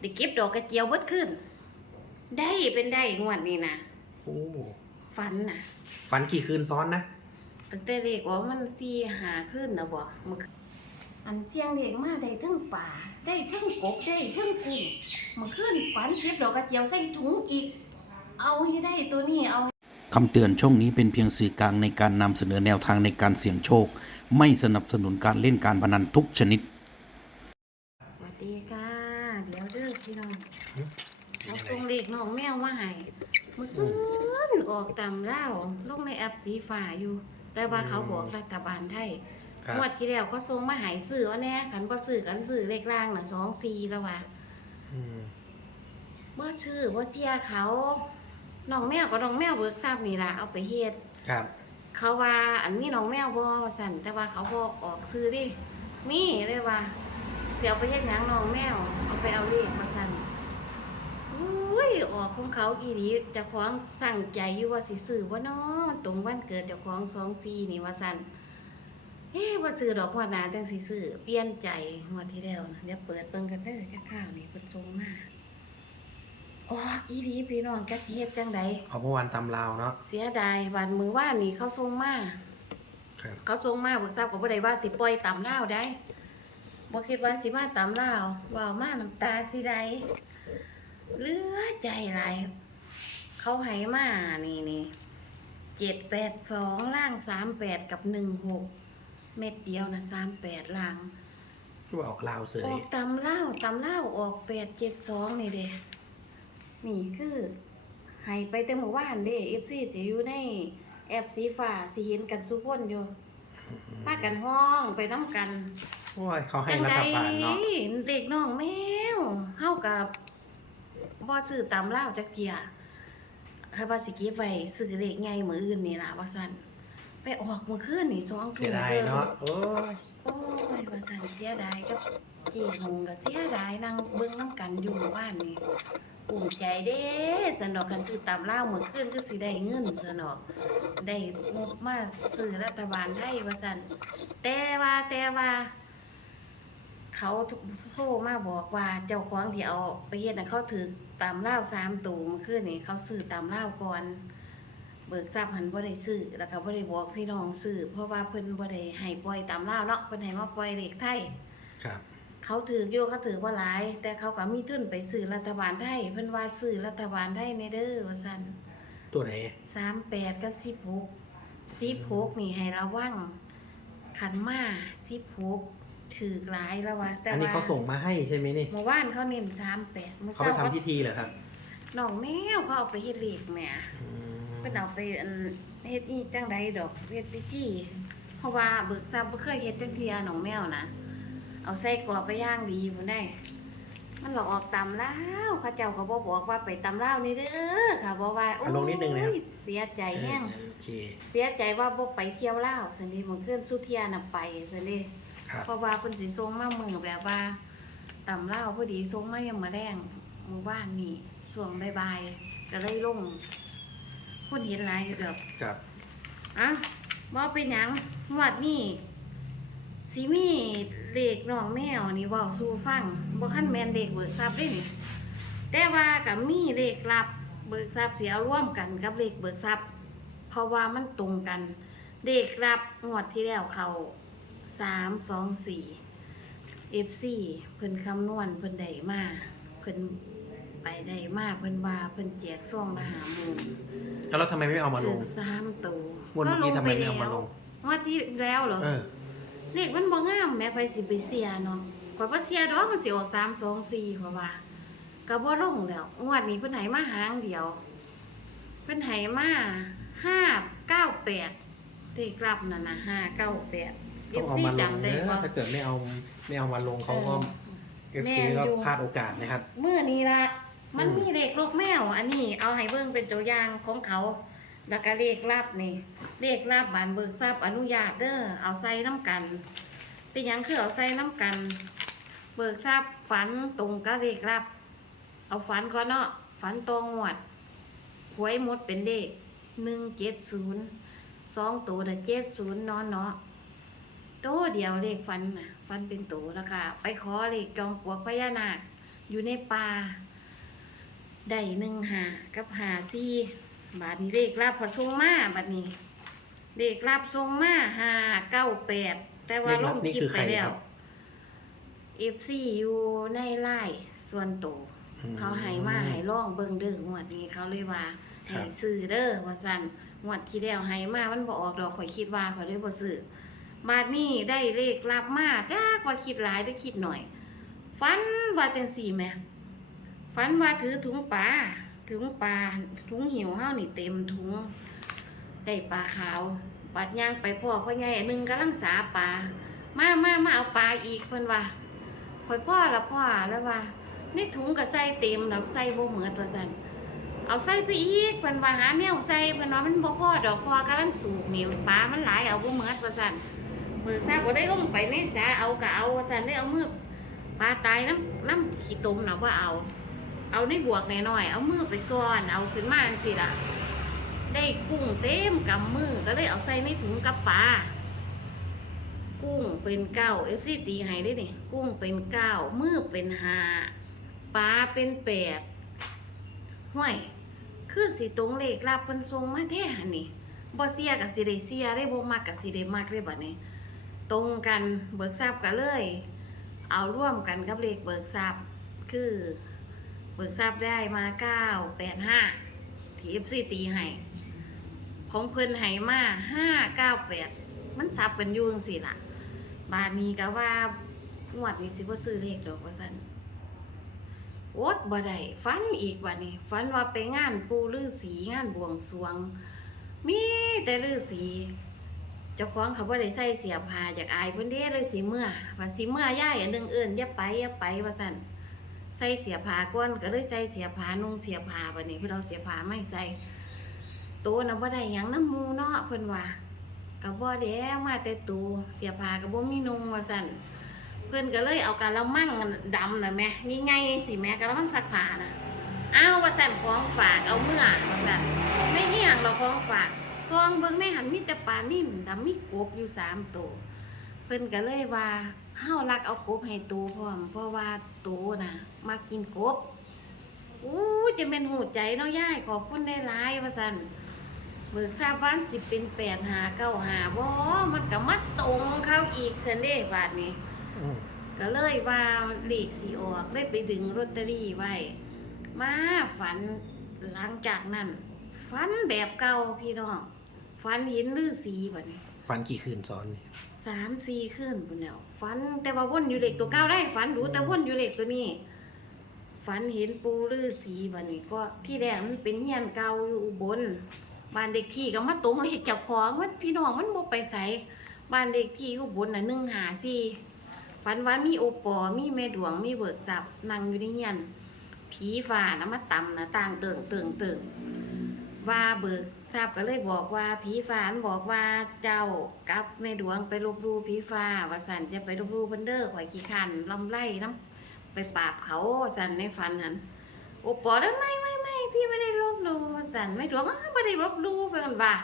ได้เก็บดอกกระเจียวเบิดขึ้น ได้เป็นได้งวดนี้นะโอ้ฝันน่ะฝันกี่คืนซ้อนนะตั้งแต่เด็กว่ามันสี่หาขึ้นนะบ่มันอันเชียงเด็กมาได้ทั้งป่า ได้ทั้งกบได้ทั้งกุ้งมันขึ้นฝันเก็บดอกกระเจียวใส่ถุงอีก เอาให้ได้ตัวนี้เอาคำเตือนช่องนี้เป็นเพียงสื่อกลางในการนำเสนอแนวทางในการเสี่ยงโชค ไม่สนับสนุนการเล่นการพนันทุกชนิด สวัสดีค่ะ เดี๋ยวเด้อพี่ น้องเราส่งเลขน้องแมวมาให้เมื่อคืนออกตามเล่าลงในแอปสีฟ้าอยู่ แต่ว่าเขาบอกรัฐบาลไทยครับงวดที่แล้วก็ส่งมาใหายซื้อเอาแน่ขันบ่ซื้อกันซื้อเลขล่างน่ะสองสี่แล้วว่ะอืมบ่ซื้อบ่เที่ยเขาน้องแมวก็น้องแมวเบิกทราบนี่ล่ะเอาไปเฮ็ดครับ เขาว่าอันนี้น้องแมวบ่ว่าสั่นแต่ว่าเขาบ่ออกซื้อดิมีเลยว่าเดี๋ยวไปเฮ็ดหยังน้องแมวเอาไปเอาเลขมาสั่น อุ้ยออกของเขาอีหลีเจ้าของสั่งใจอยู่ว่าสิซื้อบ่เนาะมันตรงวันเกิดเจ้าของ24นี่ว่าสั่นเฮ้ว่าซื้อดอกว่าหนาจังสิซื้อเปลี่ยนใจงวดที่แล้วนะเดี๋ยวเปิดเบิ่งกันเด้อจักข้าวนี่เพิ่นส่งมาออกอีหลีพี่น้องจักสิเฮ็ดจังไดเอาเมื่อวานตำลาวเนาะเสียดายวันมือว่านนี่เขาส่งมาครับเขาส่งมาเบิกทราบกับบ่ได้ว่าสิปล่อยตำลาวได้บ่คิดว่าสิมาตำลาวว่าวมาน้ำตาสิใดเหลือ ใจหลายเขาให้มานี่นี่เจ็ดแปดสองล่างสามแปดกับหนึ่งหกเม็ดเดียวนะสามแปดล่างที่ว่าออกลาวเสอยอกตำลาวตำลาวออกแปดเจ็ดสองนี่เด้นี่คือให้ไปแต่หมู่บ้านเด้เอฟซีสิอยู่ในแอปสีฟ้าสิเห็นกันสุพนอยู่พากันห้องไปน้ำกันโอ้ยเขาให้รัฐบาลเนาะเด็กน้องแมวเฮากับ บ่ซื้อตำลาวจักเกียให้ว่าสิเก็บไว้ซื้อเลขใหญ่มื้ออื่นนี่ล่ะว่าซั่นไปออกมื้อคืนนี่2ทุ่เสียมดายเนาะโอ้ยโอ้ยว่าซั่นเสียดายกับเจีหงก็เสียดายนั่งเบิ่งน้ำกันอยู่หมู่บ้านนี่อุ่นใจเด้สนอกกันซื้อตำลาวมื้อคืนคือสิได้เงินสนอก ได้งบมาซื้อรัฐบาลไทยว่าซั่นแต่ว่าแต่ว่า เขาโทรมาบอกว่าเจ้าของที่เอาไปเฮ็ดน่ะเขาถือตามเล่าวสามตูเมื่อคืนนี่เขาซื้อตามเล่าวก่อน เบิกทรัพย์หันบ่ได้ซื้อแล้วก็บ่ได้บอกพี่น้องซื้อเพราะว่าเพิ่นบ่ได้ให้ปล่อยตามเล่าวเนาะเพิ่นให้มาปล่อยเลขไทยครับ เขาถืออยู่เขาถือว่าหลาย แต่เขาก็มีทุนไปซื้อรัฐบาลไทยเพิ่นว่าซื้อรัฐบาลไทยในเด้อว่าซั่นตัวไหนสามแปดกับสิบหกสิบหกนี่ให้ระวังขันมาสิบหก ถือหลายแล้ววะแต่อันนี้ว่าเขาส่งมาให้ใช่ไหมนี่เมื่อวานเขาเน้นสามแปดเมื่อเขาเช้าไปก็ทำพิธีเหรอครับน้องแมวเขาเอาไปเฮ็ดเลขแหม่อืมเพิ่นเอาไปอันเฮ็ดอีจังใดดอกเฮ็ดพิธีเพราะว่าเบิกทรัพย์บ่เคยเฮ็ดจังเที่ยน้องแมวนะเอาใส่กรอบไปย่างดีพุ่นได้ มันหลอกออกตำลาวเขาเจ้าก็บ่บอกว่าไปตำลาวนี่เด้อค่ะบ่ว่าอะลงนิดนึงนะครับโอ้ยเสียใจแฮงโอเค เสียใจว่าบ่ไปเที่ยวลาวซั่นดิมื้อคืนสุเทียน่ะไปซั่นดิ ครับ เพราะว่าเพิ่นสิส่งมามื้อแบบว่าตำลาวพอดีส่งมายังมาแรงมื้อวานนี่ช่วงบ่ายๆก็เลยลงคนเห็นหลายอยู่ดอกครับ อะบ่เป็นหยังงวดนี้สิมีเลขน้องแมวนี่เว้าสู่ฟังบ่คันแม่นเลขเบิกทรัพย์เด้นี่แต่ว่าก็มีเลขลับเบิกทรัพย์สิเอาร่วมกันกับเลขเบิกทรัพย์ เพราะว่ามันตรงกันเด็กรับงวดที่แล้วเขา สามสองสี่เอฟซีเพิ่นคำนวณเพิ่นได้มาเพิ่นไปได้มาเพิ่นว่าเพิ่นแจกซ่องละหาหมื่นแล้วเราทำไมไม่เอามาลคืองสามตัวงวดเมื่อกี้ทำไมไม่เอามาลง งวดที่แล้วเหรอเออ เลขมันบ่งามแม่ไปสิไปเสียเนาะข่อยบ่เสียดอกมันสิออกสามสองสี่ข่อยว่าก็บ่ลงแล้วงวดนี้เพิ่นให้มาหางเดียว เพิ่นให้มาห้าเก้าแปดเลขรับนั่นน่ะห้าเก้าแปด ต้องเอามาลงจำเนได้อะบ่ถ้าเกิดไม่เอาไม่เอามาลงเขาก็เอฟแม่ซีนก็อยู่พลาดโอกาสนะครับมื้อนี้ละมันอืมมีเลขลูกแมว อันนี้เอาให้เบิ่งเป็นตัวอย่างของเขา แล้วก็เลขลับนี่เลขลับบานเบิกทรัพย์อนุญาตเด้อเอาใส่น้ำกันเป็นหยังคือเอาใส่น้ำกัน เบิกทรัพย์ฝันตรงกับเลขลับ เอาฝันก่อนเนาะฝันตรงงวดหวยหมดเป็นเลขหนึ่งเจ็ดศูนย์สองตัวเด้อเจ็ดศูนย์นอนเนาะ ตัวเดียวเลขฟันน่ะฟันเป็นตัวแล้วก็ไปขอเลขจอมปลวกพญานาคอยู่ในป่าได้หนึ่งหากับหาซี่บาทนี้เลขรับพอทรงมาบัดนี้เลขรับทรงมาหาเก้าแปดแต่ว่าเลขลลับงนี่คลิปคือไปใครแล้วครับเอฟซีอยู่ในไล่ส่วนโตวอืมเขาให้มาให้ล่องเบิ่งเด้องวดนี้เขาเลยว่าครัให้บซื้อเด้อว่าซั่นงวดที่แล้วให้มามันบ่ออกดอกข่อยคิดว่าข่อยเลยบ่ซื้อ บาดนี้ได้เลขลับมาจ้ากว่าคิดหลายได้คิดหน่อยฝันว่าจังซี่แหมฝันว่าถือถุงปลาถุงปลาถุงหิวเฮาวนี่เต็มถุงได้ปลาขาวบาดย่างไปพ่อพ่อใหญ่อันหนึงกำลังสาปลามามามาเอาปลาอีกเพิ่นว่าข่อยพ่อละพ่อแล้วว่าในถุงก็ใส่เต็มแล้วใส่บ่เหมือนว่าซั่นเอาใส่ไปอีกเพิ่นว่าหาแนวใส่เพิ่นว่ามันบ่พ่อดอกเพราะว่ากำลังสูบนี่ปลามันหลายเอาบ่เหมือนว่าซั่น เบิกทราบบ่ได้ลงไปในสาเอาก็เอาว่าซั่นได้เอามือปลาตายน้ำน้ำขี้ตมน่ะบ่าเอา เอาในบวกหน้อยๆเอามือไปซ่อนเอาขึ้นมาจังซี่ล่ะได้กุ้งเต็มกำมือก็เลยเอาใส่ในถุงกับปลากุ้งเป็นเก้า FC ตีให้ได้นี่กุ้งเป็นเก้ามือเป็นห้าปลาเป็นแปดห้วยคือสิตรงเลขรับเพิ่นทรงมาแท้หั่นนี่บ่เสียกับสิได้เสียได้บ่มักกับสิได้มักได้บัดนี้ ตรงกันเบิกทรัพย์กันเลย เอาร่วมกันกับเลขเบิกทรัพย์คือเบิกทรัพย์ได้มา985ที่ FC ตีให้ของเพิ่นให้มา598มันซับกันยู่งซี่ล่ะบาดนี้ก็ว่างวดนี้สิบ่ซื้อเลขดอกว่าซั่นโอดบ่ได้ฝันอีกวันนี้ฝันว่าไปงานปูฤาษีงานบวงสรวง มีแต่ฤาษี จ้าของเขาบ่ได้ใส่เสียผ้าจากอายเพิ่นเด้เลยสิเมื่อว่าสิเมื่อย่ายอันหนึงเอิ้นอย่าไปอย่าไปว่าซั่นใส่เสียผ้าก่อนก็เลยใส่เสียผ้านุ่งเสียผ้าบัดนี้เพิ่นเอาเสียผ้าไม่ใส่โตน่ะบ่ได้หยังน้ำมูเนาะเพิ่นว่าก็บ่แด้มาแต่ตูเสียผ้าก็บ่มีนุ่งว่าซั่นเพื่อนก็เลยเอากะละมังดำนะแม่นี่ไงสิแม่กะละมังสักผ้าน่ะเอาวว่าสั่นของฝากเอาเมื่อว่าสั่นไม่เฮียงเราของฝาก ซองเบิ่งในหันมีแต่ปลานิ่มดำมีกบอยู่สามตัวเพิ่นก็เลยว่าเฮารักเอากบให้ตัวพร้อมเพราะว่าตัวน่ะมากินกบอู้จะเป็นหูใจเนาะย่ายขอบคุณได้หลายๆว่าสั่นเบิกทราบวันสิเป็นแปดหาเก้าหาบ่มันก็มาตรงเข้าอีกเสันเด้บาทนี้ก็เลยว่าเลขสีออกได้ไปดึงลอตเตอรี่ไว้ มาฝันหลังจากนั้น ฝันแบบเก่าพี่น้อง ฝันเห็นฤาษีบัดนี้ฟันกี่คืนซ้อนเนี่ยสามสี่ขึ้นปุ่นแล้วฝันแต่ว่าวนอยู่เลขตัวเก้าได้ฝันดูแต่วนอยู่เลขตัวนี้ฝันเห็นปูฤาษีบัดนี้ก็ที่แรกมันเป็นเฮียนเก่าอยู่อุบลบ้านเด็กที่ก็มาตรงเลขเจ้าของมันพี่น้องมันบ่ไปไสบ้านเด็กที่อุบลน่ะหนึ่งหาสี่ฝันว่ามีโอปอมีแม่ดวงมีเบิกจับนั่งอยู่ในเฮียนผีฝ่านะมาต่ำนะต่างเติ่งเติ่งเติ่งว่าเบิก ทราบก็เลยบอกว่าผีฝันบอกว่าเจ้ากับแม่ดวงไปลบหลูผีฝ่าว่าสันจะไปลบหลูเพันเดอร์ข่อยกี่ขันลำไล่น้ำไปปราบเขาสันในฝันนั้นโอปอแล้วไม่ไม่ไม่พี่ไม่ได้ลบหลูสันแม่ดวงอ้าวไม่ได้ลบหลูไปกันว่า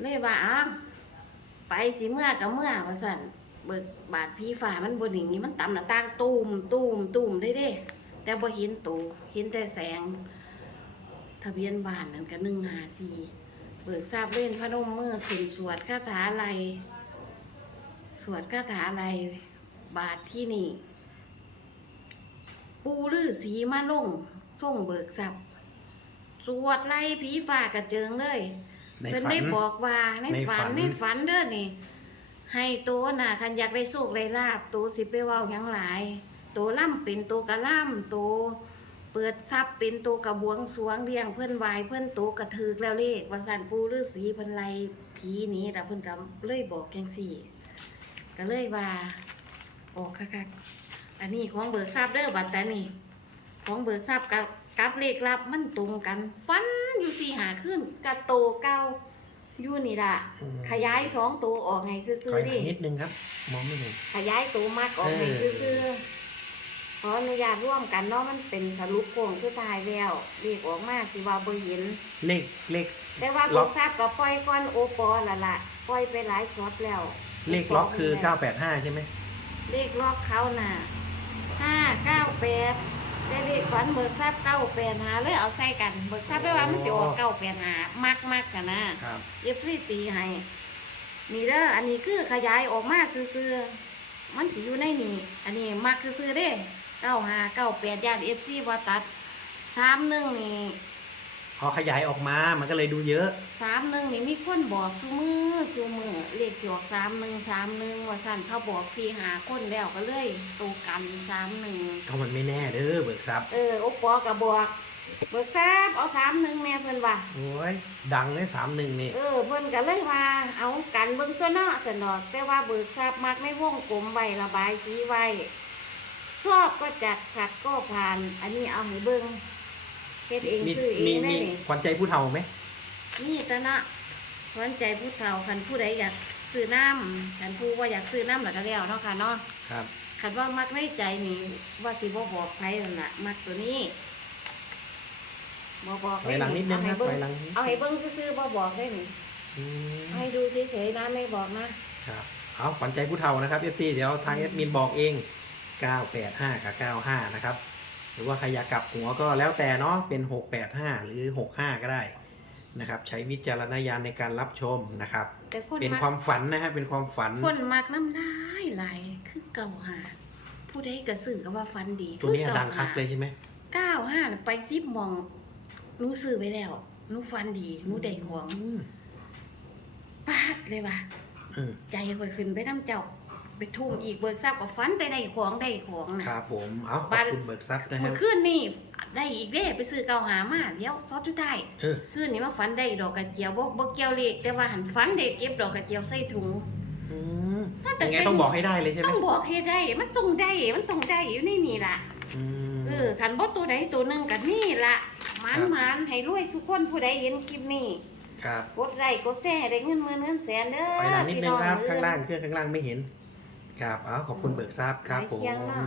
เลยว่าอ้าวไปสิเมื่อกับเมื่อว่าสันเบิกบาดพี่ฝ่ามันบนอย่างนี้มันต่ำหน้าต่างตูมตูมตูมได้เด้ แต่บ่เห็นตูเห็นแต่แสง ทะเบียนบ้านนั่นก็หนึ่งหาสี่เบิกทราบเล่นพระนมมือขึ้นสวดคาถาอะไร สวดคาถาอะไร บาทที่นี่ ปูลือสีมาลงส่งเบิกทรัพย์สวดไล่ผีฝ่ากระเจิงเลยในเพิ่นฝัได้นบอกว่าในในฝัฝันนในฝันเด้อนี่ ให้ตัวน่ะคันอยากได้โชคได้ลาบตัวสิไปเว้าหยังหลายตัวล่ำเป็นตัวกระล่ำตัว เปิดทรัพย์เป็นตัวกระบวงสรวงเลี้ยงเพิ่นไหวเพิ่นตัวกระถึกแล้วเลขว่าสันปูฤาษีเพิ่นไล่ผีหนี้แต่เพิ่นก็เลยบอกจังซี่ก็เลยว่าออกคักๆอันนี้ของเบิกทรัพย์เด้อบัดแต่นี่ของเบิกทรัพย์กับกับเลขลับมันตรงกัน ฟันอยู่สี่หาขึ้นกระโตเก้าอยู่นี่ล่ะอืมขยายสองตัวออกให้ซื่ถออยๆหลัดิงนิดนึงครับ มองไม่เห็นขยายตัวมากออกให้เออซื่อๆ ขออนุญาตร่วมกันเนาะมันเป็นสรุปโค้งคือตายแล้วเรียกออกมาสิว่าบ่เห็น เลขเลข แต่ว่าล็ลูอก กทราบก็ปล่อยก้อนโอปอละล่ะปล่อยไปหลายช็อตแล้วเลขล็อกคือ 985 ใช่ไหมเลขล็อกเขาน่ะห้าเก้าแปดได้เลขฝันเบิกทรัพย์เก้าแปดหาเลยเอาใส่กันเบิกทรัพย์ได้ว่ามันจะออกเก้าแปดหามักมักกันนะ ครับ เอฟซีตีให้นี่เด้ออันนี้คือขยายออกมาซื่อๆมันสิอยู่ในนี่ อันนี้มักซื่อๆเด้ เก้าหาเก้าแปดย่านเอฟซีว่าตัดสามหนึ่งนี่พอขยายออกมา มันก็เลยดูเยอะ สามหนึ่งนี่มีคนบอกซูมือซูมือเลขหยอกสามหนึ่งสามหนึ่งว่าสั่นเขาบอกพี่หาคนแล้วก็เลยตูกันสามหนึ่งก็มันไม่แน่เด้อเบิกทรัพย์เออโอปอกับบอกเบิกทราบเอาสามหนึ่งแม่เพิ่นว่าโอ้ยดังเลยสามหนึ่งนี่เออเพิ่นก็เลยว่าเอากันเบิ่งตัวเนาะสนอกแต่ว่าเบิกทราบมักในวงกลมไว้ระบายสีไว้ ชอบก็จัดขัดก็ผ่าน อันนี้เอาให้เบิ่งเฮ็ดเองมีซื้อเอมีงได้มีนี่ขวัญใจผู้เฒ่าไหมนี่ตะนะสนใจผู้เฒ่าคันผู้ใดอยากซื้อน้ำคันผู้ว่าอยากซื้อน้ำแล้วก็แล้วเนาะค่ะเนาะครับคันว่ามักในใจนี่ว่าสิบ่บอกใครนั่นล่ะมักตัวนี้บ่บอกถอยหลังนิดนึงเอาคให้รับถเบิ่อยงหลังนิดเอาให้เบิ่งซื่อๆบ่บอกได้นี่อืมให้ดูเฉยๆนะไม่บอกนะ ครับเอาขวัญใจผู้เฒ่านะครับเอฟซีเดี๋ยวทางเอดมินบอกเอง เก้าแปดห้ากับเก้าห้านะครับ หรือว่าใครอยากกลับหัวก็แล้วแต่เนาะเป็นหกแปดห้าหรือหกห้าก็ได้นะครับ ใช้วิจารณญาณในการรับชมนะครับ แต่คนเป็นมักความฝันนะครับเป็นความฝัน คนมักน้ำลายไหลคือเก่าหาผู้ใดก็ซื้อก็ว่าฟันดีตัวเนี้ยดังคักเลยใช่ไหมเก้าห้าไปซิบมองหนูซื้อไปแล้วหนูฟันดีหนูได้ของอืมปาดเลยว่ะอืมใจค่อยขึ้นไปน้ำเจ้า ไปทุ่มอีกเบิกทรัพย์กับฟันแต่ได้ของได้ของนะ ครับผม เอาขอบบ้านคุณเบิกทรัพย์นะคเมื่รัอบคืนนี่ได้อีกเด้ไปซื้อเก่าหามาเดี๋ยวซอสจุดได้เออ คืนนี้มาฟันได้ดอกกระเจียวบ่บ่เกี่ยวเลขแต่ว่าหันฟันได้เก็บดอกกระเจียวใส่ถุงอืมแต่ยังไงต้องบอกให้ได้เลยใช่ไหมต้องบอกให้ได้ มันต้องได้มันต้องได้อยู่ในนี่ล่ะอืม เออขันบ่ตัวใดตัวหนึ่งกับนี่ล่ะหมันครับ หมันให้รวยสุกคนผู้ใดเห็นคลิปนี้ครับกดไลค์กดแชร์ได้เงินหมื่นเงินแสนเด้อถอยหลังนิดนึงครับพี่ข้างเด้อล่างเครื่องข้างล่างไม่เห็น ครับเอาขอบคุณเบิกทราบครับผมเที่ยงเนาะ